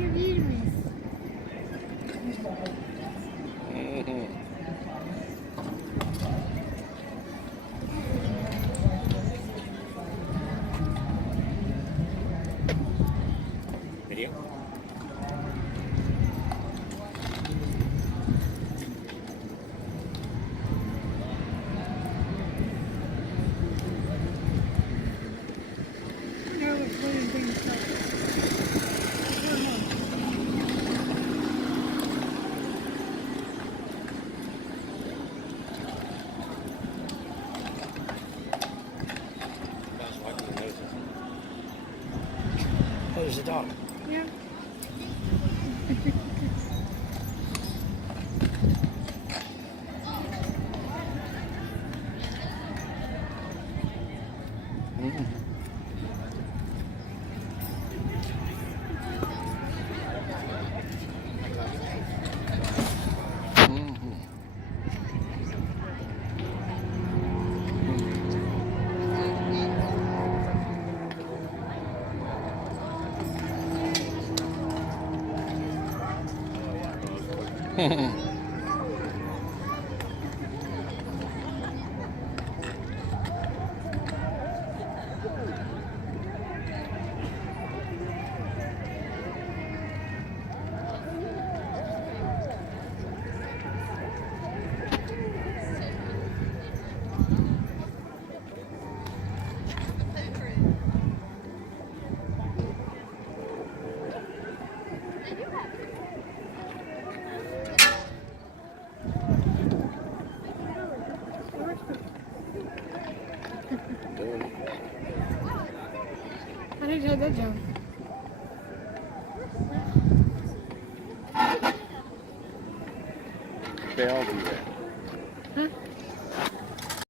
çekebilir miyiz? Video? No, it's one of the things. That's wiping the noses. Oh, there's a dog. Yeah. How did you have that jump? They all do that. Huh?